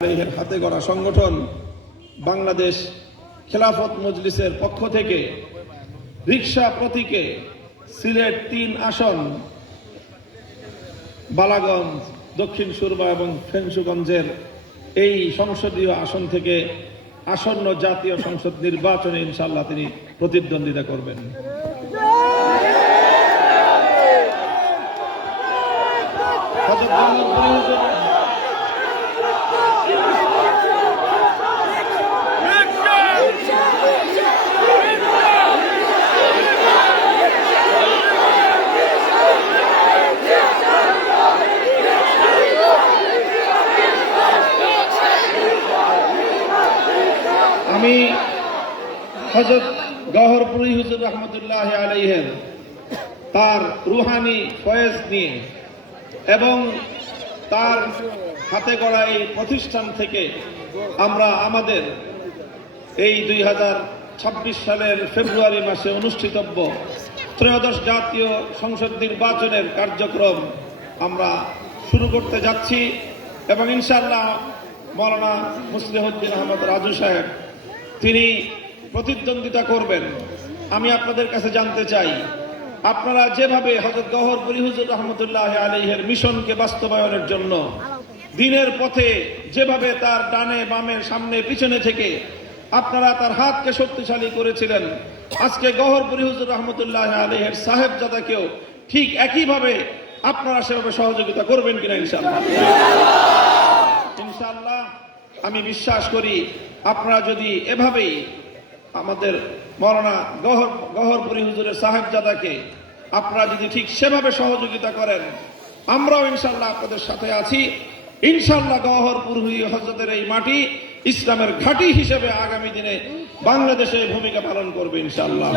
আলাইহের হাতে গড়া সংগঠন বাংলাদেশ খেলাফত মজলিসের পক্ষ থেকে রিক্সা প্রতীকে সিলেট তিন আসন, বালাগঞ্জ, দক্ষিণ সুরবা এবং ফেঞ্চুগঞ্জের এই সংসদীয় আসন থেকে আসন্ন জাতীয় সংসদ নির্বাচনে ইনশাল্লাহ তিনি প্রতিদ্বন্দ্বিতা করবেন। হযরত আমি হজরত গহরপুরি হুজুর রহমতুল্লাহ আলাইহের তার রুহানি ফয়েজ নিয়ে এবং তার হাতে গড়া এই প্রতিষ্ঠান থেকে আমরা আমাদের এই দুই ছাব্বিশ সালের ফেব্রুয়ারি মাসে অনুষ্ঠিতব্য ত্রয়োদশ জাতীয় সংসদ নির্বাচনের কার্যক্রম আমরা শুরু করতে যাচ্ছি এবং ইনশাআল্লাহ মৌলানা মুসলিহদ্দিন আহমদ রাজু সাহেব তিনি প্রতিদ্বন্দ্বিতা করবেন। আমি আপনাদের কাছে জানতে চাই, আপনারা যেভাবে হজরত গহর হুজুর রহমতুল্লাহ আলহের মিশনকে বাস্তবায়নের জন্য দিনের পথে যেভাবে তার ডানে বামে সামনে পিছনে থেকে আপনারা তার হাতকে শক্তিশালী করেছিলেন, আজকে গহর হুজুর রহমতুল্লাহ আলহের সাহেবজাদাকেও ঠিক একইভাবে আপনারা সেভাবে সহযোগিতা করবেন কিনা ইনশাল্লাহ ইনশাল্লাহ আমি বিশ্বাস করি আপনারা যদি এভাবেই আমাদের মরনা গহর, গহরপুরী হুজুরের সাহেবজাদাকে আপনারা যদি ঠিক সেভাবে সহযোগিতা করেন, আমরাও ইনশাল্লাহ আপনাদের সাথে আছি। ইনশাল্লাহ গহরপুর হজরতের এই মাটি ইসলামের ঘাঁটি হিসেবে আগামী দিনে বাংলাদেশে ভূমিকা পালন করবে ইনশাল্লাহ